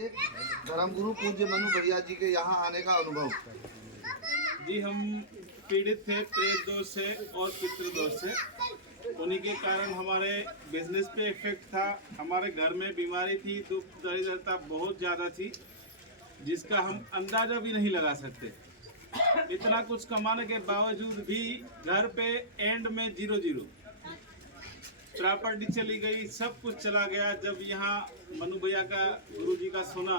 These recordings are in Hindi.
धर्मगुरु पूज्य मनु भैया जी के यहाँ आने का अनुभव। जी हम पीड़ित थे प्रेत दोष से और पितृ दोष से। उन्हीं के कारण हमारे बिजनेस पे इफेक्ट था, हमारे घर में बीमारी थी, दुख दरिद्रता बहुत ज़्यादा थी जिसका हम अंदाज़ा भी नहीं लगा सकते। इतना कुछ कमाने के बावजूद भी घर पे एंड में 0-0, प्रॉपर्टी चली गई, सब कुछ चला गया। जब यहाँ मनु भैया का गुरुजी का सुना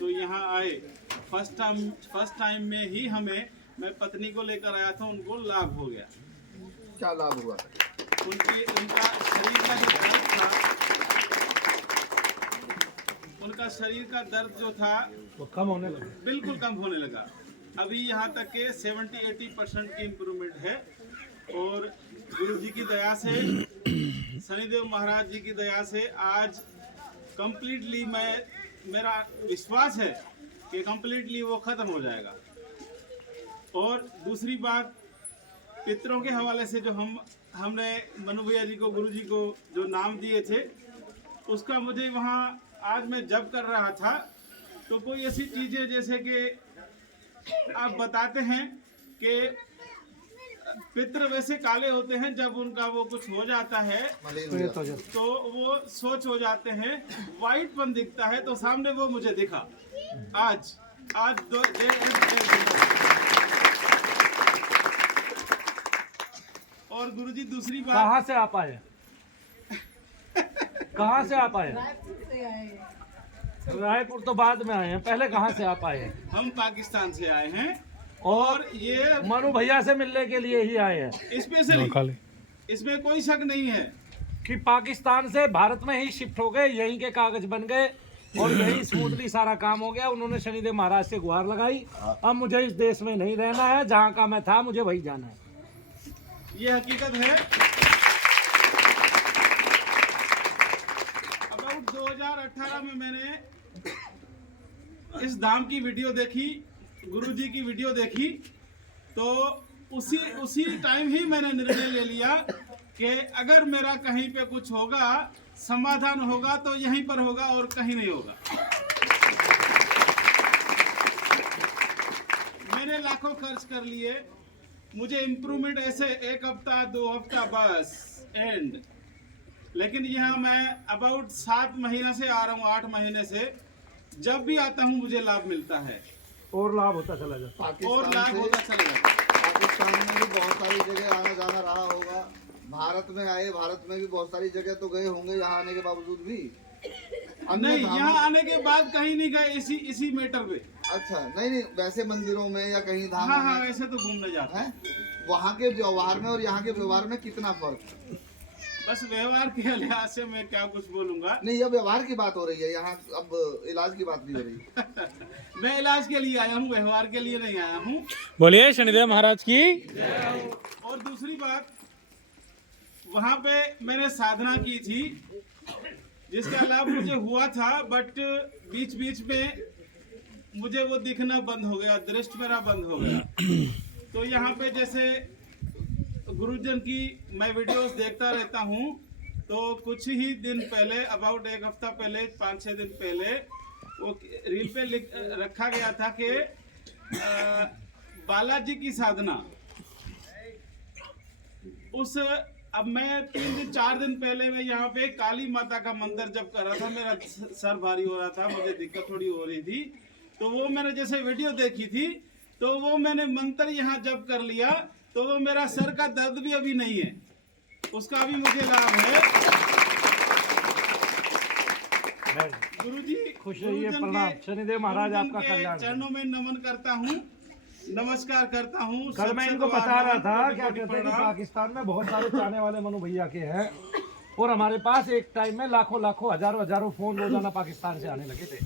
तो यहाँ आए। फर्स्ट टाइम में ही मैं पत्नी को लेकर आया था, उनको लाभ हो गया। क्या लाभ हुआ? उनका शरीर का जो दर्द था, उनका शरीर का दर्द जो था वो कम होने लगा, बिल्कुल कम होने लगा। अभी यहाँ तक के 70-80% की इम्प्रूवमेंट है। और गुरु जी की दया से, शनिदेव महाराज जी की दया से आज कंप्लीटली मेरा विश्वास है कि कंप्लीटली वो ख़त्म हो जाएगा। और दूसरी बात, पितरों के हवाले से जो हमने मनु भैया जी को, गुरु जी को जो नाम दिए थे, उसका मुझे वहाँ आज मैं जब कर रहा था तो कोई ऐसी चीज़ें जैसे कि आप बताते हैं कि पितृ वैसे काले होते हैं, जब उनका वो कुछ हो जाता है तो वो सोच हो जाते हैं, वाइटपन दिखता है। तो सामने वो मुझे दिखा आज और गुरुजी दूसरी बात, कहाँ से आप आए? कहाँ से आप आए? रायपुर तो बाद में आए हैं, पहले कहाँ से आप आए? हम पाकिस्तान से आए हैं और ये मनु भैया से मिलने के लिए ही आए हैं स्पेशली। इसमें कोई शक नहीं है कि पाकिस्तान से भारत में ही शिफ्ट हो गए, यहीं के कागज बन गए और यही स्मूथली सारा काम हो गया। उन्होंने शनिदेव महाराज से गुहार लगाई, अब मुझे इस देश में नहीं रहना है, जहाँ का मैं था मुझे वही जाना है। ये हकीकत है। अबाउट 2018 में मैंने इस धाम की वीडियो देखी, गुरुजी की वीडियो देखी, तो उसी टाइम ही मैंने निर्णय ले लिया कि अगर मेरा कहीं पे कुछ होगा, समाधान होगा तो यहीं पर होगा और कहीं नहीं होगा। मैंने लाखों खर्च कर लिए, मुझे इम्प्रूवमेंट ऐसे 1 हफ्ता 2 हफ्ता बस एंड। लेकिन यहाँ मैं अबाउट 7 महीना से आ रहा हूँ, 8 महीने से। जब भी आता हूँ मुझे लाभ मिलता है और लाभ होता चला जाता है, और लाभ होता चला जाता है। पाकिस्तान में भी बहुत सारी जगह आना जाना रहा होगा, भारत में आए, भारत में भी बहुत सारी जगह तो गए होंगे यहाँ आने के बावजूद भी? नहीं, यहाँ आने के बाद कहीं नहीं गए, इसी मैटर पे। अच्छा, नहीं वैसे मंदिरों में या कहीं धाम हाँ, वैसे तो घूमने जाते हैं। वहाँ के व्यवहार में और यहाँ के व्यवहार में कितना फर्क? बस व्यवहार के लिहाज से मैं क्या कुछ बोलूंगा। नहीं, ये व्यवहार की बात हो रही है, यहाँ अब इलाज की बात नहीं हो रही। मैं इलाज के लिए आया हूँ, व्यवहार के लिए नहीं आया हूँ। बोलिए शनिदेव महाराज की। और दूसरी बात, वहाँ पे मैंने साधना की थी जिसका लाभ मुझे हुआ था, बट बीच में मुझे वो दिखना बंद हो गया, दृष्टि मेरा बंद हो गया। तो यहाँ पे जैसे गुरुजन की मैं वीडियोस देखता रहता हूँ, तो कुछ ही दिन पहले, अबाउट 1 हफ्ता पहले, 5-6 दिन पहले वो रील पे रखा गया था कि बालाजी की साधना। अब मैं 3-4 दिन पहले मैं यहाँ पे काली माता का मंत्र जब कर रहा था, मेरा सर भारी हो रहा था, मुझे दिक्कत थोड़ी हो रही थी, तो वो मैंने जैसे वीडियो देखी थी, तो वो मैंने मंत्र यहाँ जब कर लिया तो वो मेरा सर का दर्द भी अभी नहीं है, उसका भी मुझे लाभ है। गुरुजी खुश रहिए, प्रणाम। शनिदेव महाराज आपका कल्याण। चरणों में नमन करता हूँ, नमस्कार करता हूँ। कल मैं इनको बता रहा था, क्या कहते हैं कि पाकिस्तान में बहुत सारे चाहने वाले मनु भैया के हैं और हमारे पास एक टाइम में लाखों हजारों फोन रोजाना पाकिस्तान से आने लगे थे।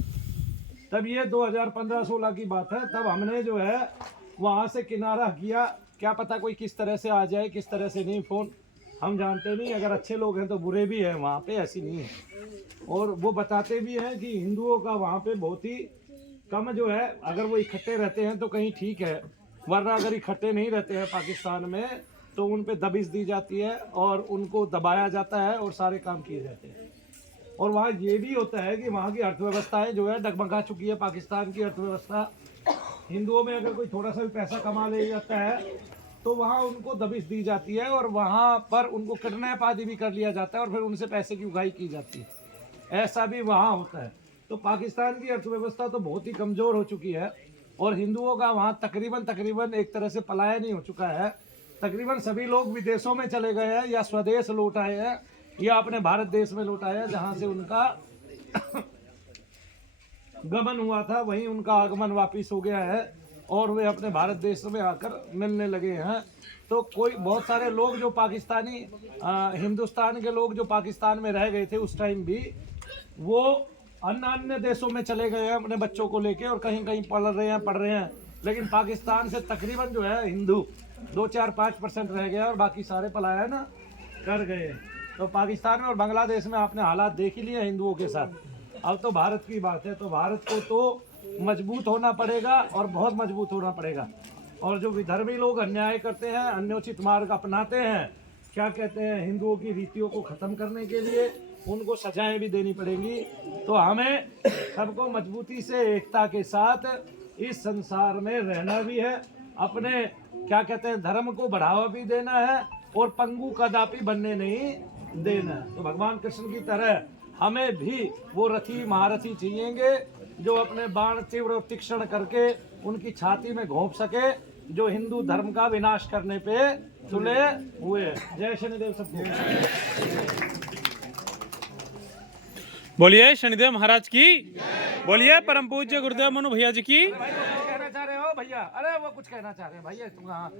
तब ये 2015-16 की बात है। तब हमने जो है वहाँ से किनारा किया, क्या पता कोई किस तरह से आ जाए, किस तरह से नहीं, फोन हम जानते नहीं। अगर अच्छे लोग हैं तो बुरे भी हैं वहाँ पे, ऐसी नहीं है। और वो बताते भी हैं कि हिंदुओं का वहाँ पे बहुत ही कम जो है, अगर वो इकट्ठे रहते हैं तो कहीं ठीक है, वरना अगर इकट्ठे नहीं रहते हैं पाकिस्तान में तो उन पे दबिश दी जाती है और उनको दबाया जाता है और सारे काम किए जाते हैं। और वहाँ ये भी होता है कि वहाँ की अर्थव्यवस्थाएं जो है डगमगा चुकी है। पाकिस्तान की अर्थव्यवस्था, हिंदुओं में अगर कोई थोड़ा सा भी पैसा कमा ले जाता है तो वहाँ उनको दबिश दी जाती है और वहाँ पर उनको किडनैप आदि भी कर लिया जाता है और फिर उनसे पैसे की उगाही की जाती है। ऐसा भी वहाँ होता है। तो पाकिस्तान की अर्थव्यवस्था तो बहुत ही कमज़ोर हो चुकी है और हिंदुओं का वहाँ तकरीबन एक तरह से पलायन ही हो चुका है। तकरीबन सभी लोग विदेशों में चले गए हैं या स्वदेश लौट आए हैं या अपने भारत देश में लौट आए हैं, जहाँ से उनका गमन हुआ था वहीं उनका आगमन वापिस हो गया है और वे अपने भारत देश में आकर मिलने लगे हैं। तो कोई बहुत सारे लोग जो पाकिस्तानी हिंदुस्तान के लोग जो पाकिस्तान में रह गए थे उस टाइम भी, वो अन्य देशों में चले गए हैं अपने बच्चों को लेके और कहीं कहीं पढ़ रहे हैं। लेकिन पाकिस्तान से तकरीबन जो है हिंदू 2-4-5% रह गया और बाकी सारे पलायन कर गए। तो पाकिस्तान में और बांग्लादेश में आपने हालात देख ही लिए हिंदुओं के साथ। अब तो भारत की बात है, तो भारत को तो मजबूत होना पड़ेगा और बहुत मजबूत होना पड़ेगा। और जो विधर्मी लोग अन्याय करते हैं, अन्योचित मार्ग अपनाते हैं, क्या कहते हैं, हिंदुओं की रीतियों को ख़त्म करने के लिए उनको सजाएं भी देनी पड़ेंगी। तो हमें सबको मजबूती से एकता के साथ इस संसार में रहना भी है, अपने क्या कहते हैं धर्म को बढ़ावा भी देना है और पंगु कदापि बनने नहीं देना है। तो भगवान कृष्ण की तरह हमें भी वो रथी महारथी चाहिएंगे जो अपने बाण तीव्र और तीक्ष्ण करके उनकी छाती में घोंप सके, जो हिंदू धर्म का विनाश करने पे तुले हुए। जय शनिदेव सबको। बोलिए शनिदेव महाराज की, बोलिए परम पूज्य गुरुदेव मनु भैया जी की। भाई वो कुछ कहना चाह रहे हो भैया? अरे वो कुछ कहना चाह रहे हैं भैया, तुम हाँ।